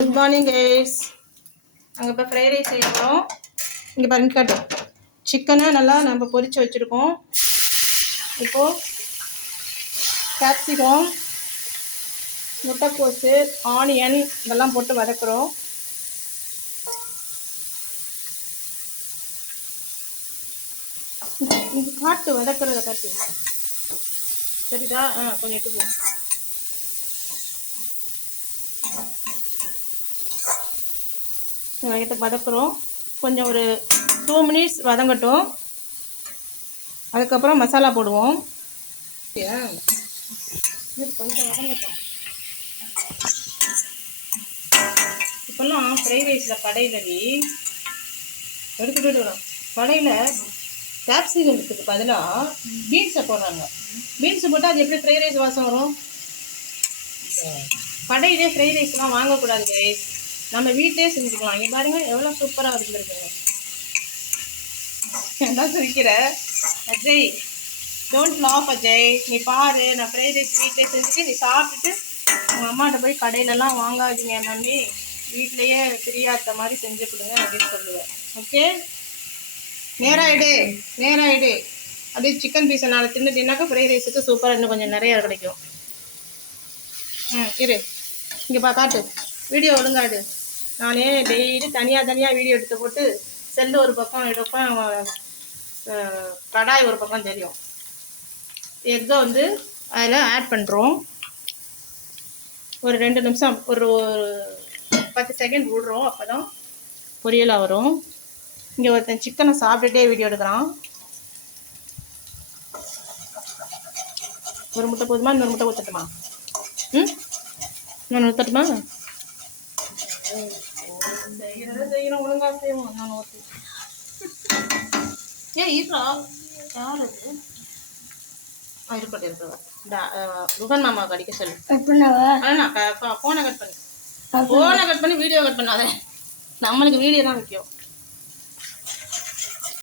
Good morning guys. நாங்கள் இப்போ fried rice செய்ய போகிறோம். இங்கே பாருங்க கட்டு சிக்கனை நல்லா நம்ம பொரித்து வச்சுருக்கோம். இப்போது கேப்சிகம், முட்டைக்கோசு, ஆனியன் இதெல்லாம் போட்டு வதக்குறோம். இங்கே காட்டு வதக்குறத காட்டு சரிதா? கொஞ்சம் எடுத்து போ. வதக்குறோம். கொஞ்சம் ஒரு 2 minutes வதங்கட்டும். அதுக்கப்புறம் மசாலா போடுவோம். கொஞ்சம் வதங்கட்டும். இப்போல்லாம் ஃப்ரைட் ரைஸில் கடையில் எடுத்துகிட்டு வரோம். கடையில் கேப்சிகத்துக்கு பதிலாக பீன்ஸை போடுறாங்க. பீன்ஸை போட்டால் அது எப்படி ஃப்ரைட் ரைஸ் வாசம் வரும்? கடையிலே ஃப்ரைட் ரைஸ்லாம் வாங்கக்கூடாது கைஸ். நம்ம வீட்டிலே செஞ்சுக்கலாம். இங்கே பாருங்கள் எவ்வளோ சூப்பராக இருக்குங்க. என்ன சொல்லிக்கிற அஜய்? Don't laugh Ajay. நீ பாரு, நான் ஃப்ரைட் ரைஸ் வீட்டிலே செஞ்சுட்டு நீ சாப்பிட்டுட்டு உங்கள் அம்மாட்ட போய் கடையிலலாம் வாங்காதீங்க மம்மி, வீட்லேயே தெரியாத மாதிரி செஞ்சு கொடுங்க அப்படின்னு சொல்லுவேன். ஓகே, நேராயிடு. அப்படியே சிக்கன் பீஸை நான் தின்னுட்டின்னாக்கா ஃப்ரைட் ரைஸுக்கு சூப்பராக இன்னும் கொஞ்சம் நிறையா கிடைக்கும். இரு இங்கே காட்டு வீடியோ ஒழுங்காடு. நானே டெய்லி தனியாக வீடியோ எடுத்து போட்டு செல்லு ஒரு பக்கம் எடுப்பேன், கடாய் ஒரு பக்கம் தெரியும். எக்கை வந்து அதில் ஆட் பண்ணுறோம். ஒரு 2 நிமிஷம் ஒரு 10 செகண்ட் விடுறோம். அப்போ தான் பொரியலாக வரும். இங்கே ஒருத்தன் சிக்கனை சாப்பிட்டுட்டே வீடியோ எடுக்கிறான். ஒரு முட்டை போதுமா? இன்னொரு முட்டை ஊற்றட்டுமா? நான் ஊற்றட்டுமா? செய்யணும் ஒழுங்காக செய்வோம். நான் ஊற்றி இருக்கா யார் அது? இருக்கட்டும். ருகன் மாமாவுக்கு அடிக்க சொல்லு. ஃபோனை கட் பண்ணி வீடியோ கட் பண்ணாத. நம்மளுக்கு வீடியோ தான் முக்கியம்.